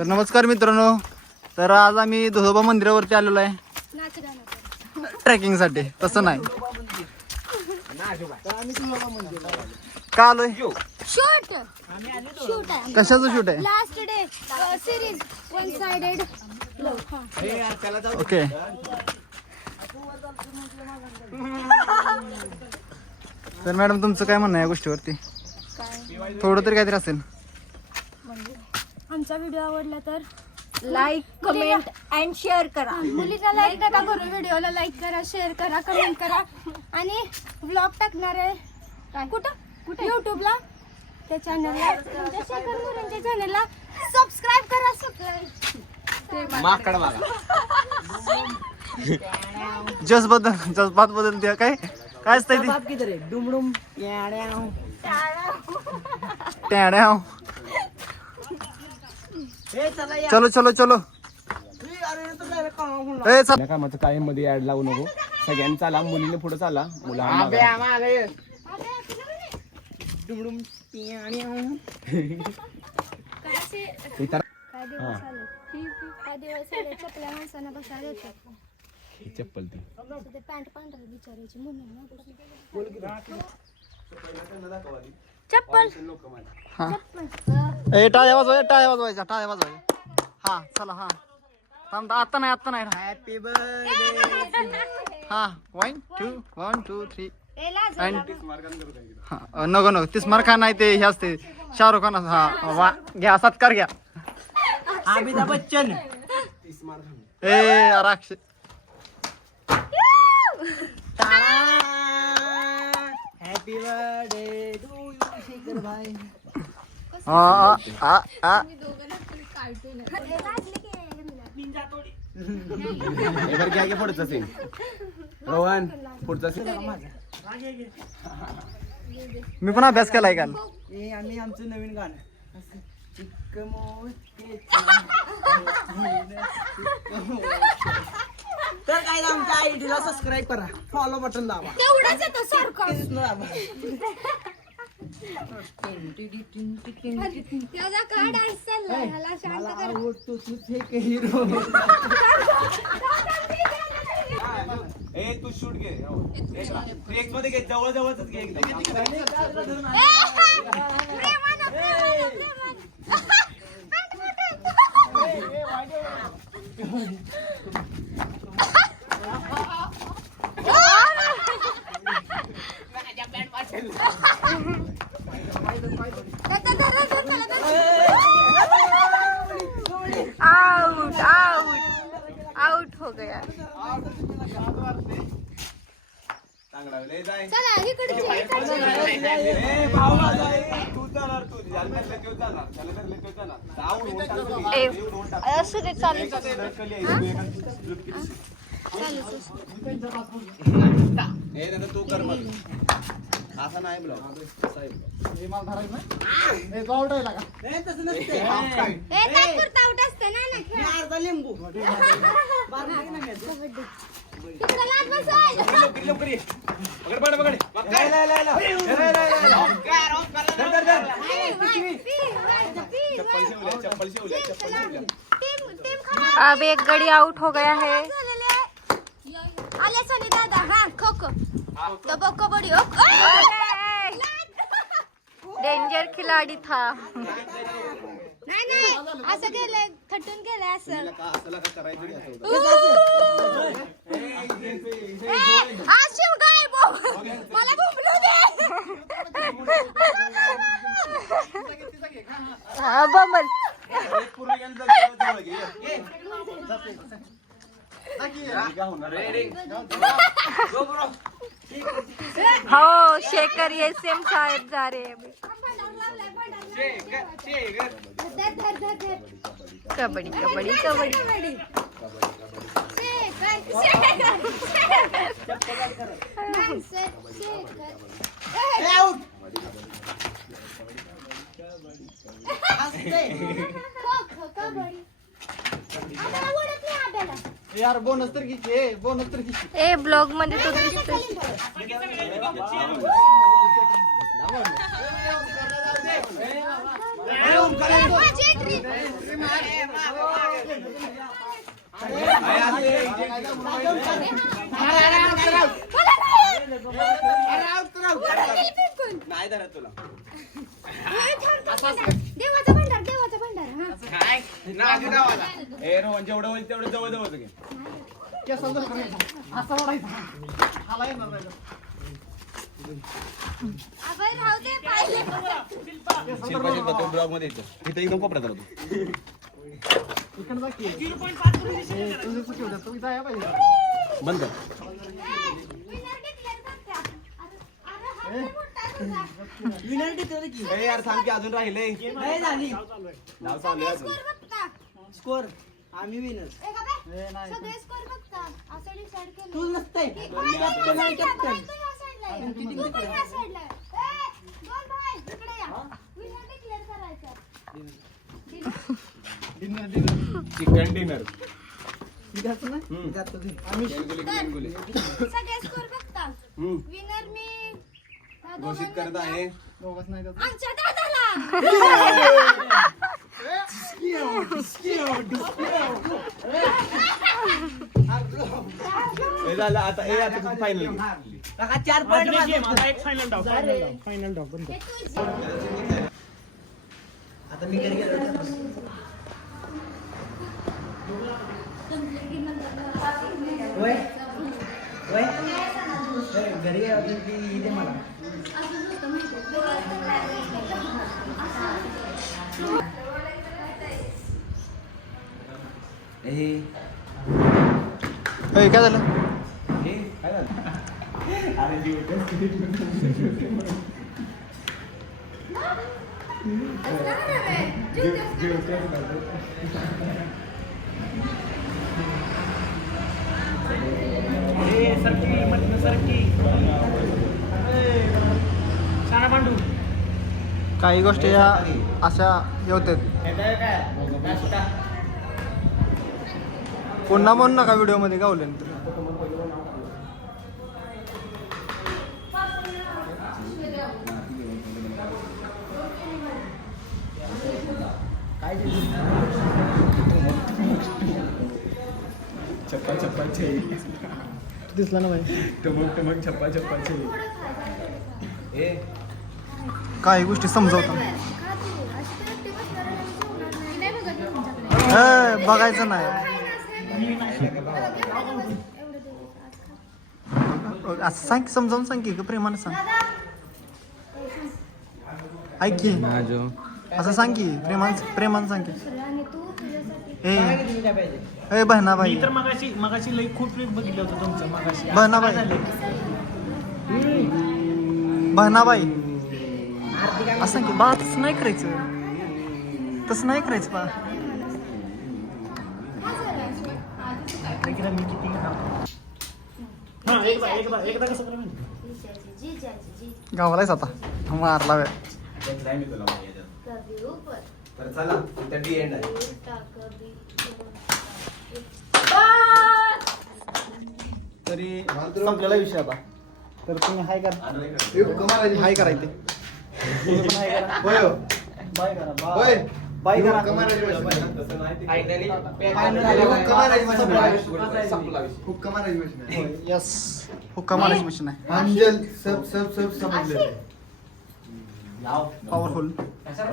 तर नमस्कार मित्रांनो, तर आज आम्ही धुळोबा मंदिरावरती आलेलो आहे ट्रेकिंग साठी. तसं नाही, का आलोय? शूट कशाचं शूट आहे? Last day series one sided. Okay, तर मॅडम तुमचं काय म्हणणं आहे या गोष्टीवरती? थोडं तरी काहीतरी असेल. आमचा व्हिडिओ आवडला तर लाईक, कमेंट अँड शेअर करा. मुलीला लाईक नका करू, व्हिडिओला लाईक करा, शेअर करा, कमेंट करा. आणि व्लॉग टाकणार आहे कुठं युट्यूबला, त्या चॅनलला, तुमच्या शेखर मुलांच्या चॅनलला सबस्क्राईब करा. जज्बात बदल द्या. काय काय असतंय ते? डुमडुम टॅड्याव. चलो चलो चलो. ए चल. कामाचं काय मध्ये ऍड लावू नको. सगळ्यांनी चाला, मुलीने पुढे चाला, मुला चपल्या माणसांना बसायला येतात. चप्पल ती ते पॅन्ट पांढरी बिचारायची म्हणून चप्पल. ए टाळ्या वाजवायच्या, टाळ्या वाजवायच्या, टाळ्या वाजवायच्या. हा चला. हा थांब, आता नाही. Happy birthday. हा 1 2 1 2 3 नको 30 मार्क नाही, ते हे असते शाहरुख खान. हा वा, घ्या सत्कार घ्या. अमिताभ बच्चन. ए राक्ष. Happy birthday to you Shekhar भाई. घ्या पुढचा सीन. रोहन पुढचा सीन. मी पण अभ्यास केलाय काल. आणि आमचं नवीन गाणं तर काय, आमच्या आयडीला सबस्क्राईब करा, फॉलो बटन दाबा. तेवढंच येतं सारखं. त्याचा काय डान्स चाललाय, ह्याला शांत मला करा. आवडतो तुझे हिरो. ए तू शूट घे. एक मध्ये घे, जवळ जवळच घे. आउट हो गया. चला इकडची असू दे, चालेल. तू कर मग. असं नाही ब्लॉग. तसं नसते. आउट असतं ना ना खेळ. अर्धा लिंबू. तिकडं लाट बसाय. अब एक गडी आउट हो गया है. आले सनी दादा. हा खो खो तो कबड्डी. डेंजर खिलाडी था. नाही असं केलंय, थटून केलंय असं. शिव गाय मला बोलू दे. बंबल. हो शेखर ये सेम साहेब जा रहे हैं अभी. कबड्डी कबड्डी कबड्डी. यार बोनस तर घ्यायची. बोनस तर घ्यायची. ए ब्लॉग मध्ये तो दिसतोय. माझी entry. मला नाही. मला गेली फेकून. नाही धरत तुला होय, थांब, थांब. देवाचा भंडार, देवाचा भंडार. हा. ए रोहन जेवढं होईल तेवढं जवळ जवळ घे अभय, राहू दे, पाहिजे. शिल्पा शिल्पा तो ब्लॉग मध्ये येतो तिथे एकदम कोपऱ्यात राहतो बंद कर Winner declare करत्या. अरे मोठा तुझा. ए यार सांग की अजून राहिले नाव चालू आहे अजून स्कोर बघता. स्कोर आम्ही विनर ए गप्पे, सगळे स्कोर बघता. असं डिसाइड केलं. तू नसतंय की कोण या साईडला आहे, तू या साईडला आहे. तू पण या साईडला आहे. ए, दोन भाई, इकडे या. Winner declare करायचं. चिकन डिनर सगळे स्कोर बघता. विनर मी ह्या घोषित करत दोघांमधल्या- आहे आमच्या दादाला. हे झालं आता हे आता फायनल काका 4 पॉइंट हे तुझी. आता मी घरी गेलो होय होय घरी गेलो की इथे मला काय झालं काय झालं काही गोष्टी या अशा हे होतात. पुन्हा म्हणून नका व्हिडिओ मध्ये गावल्यानंतर. छप्पा छप्पा छे दिसला ना भाई. टमक टमक छप्पा छप्पा छे ए काही गोष्टी समजवतात. खा तू. अशी तर एकटी बसणार आहे आणि जेवणार नाही. नाही बघत मी तुमच्याकडे. बघायचं नाही. असं सांग की, समजावून सांग की, प्रेमानं सांग. ऐक की, असं सांग की, प्रेमानं सांग की. आणि तू तुझ्यासाठी ए बहनाबाई, मी तर मगाशी लई खूप वेळ बघितलं होतं तुमचं मगाशी बहनाबाई, बहनाबाई असं सांग की, बा तसं नाही करायचं, तसं नाही करायचं बा. एकदा मी किती हा एकदा कसं करा जी जायची जी गावालाच आता मारला वेळ. नाही मी तुला याच्यात. कभी ऊपर तर चला त्या डी एंड आहे उलटा कभी तरी संपलेला विषय आता. तर तुम्ही हाय करा, हाय करायचे, बाय करा, बाय करा. यस, हुक्का मारायची मशीन आहे. अशी पॉवरफुल.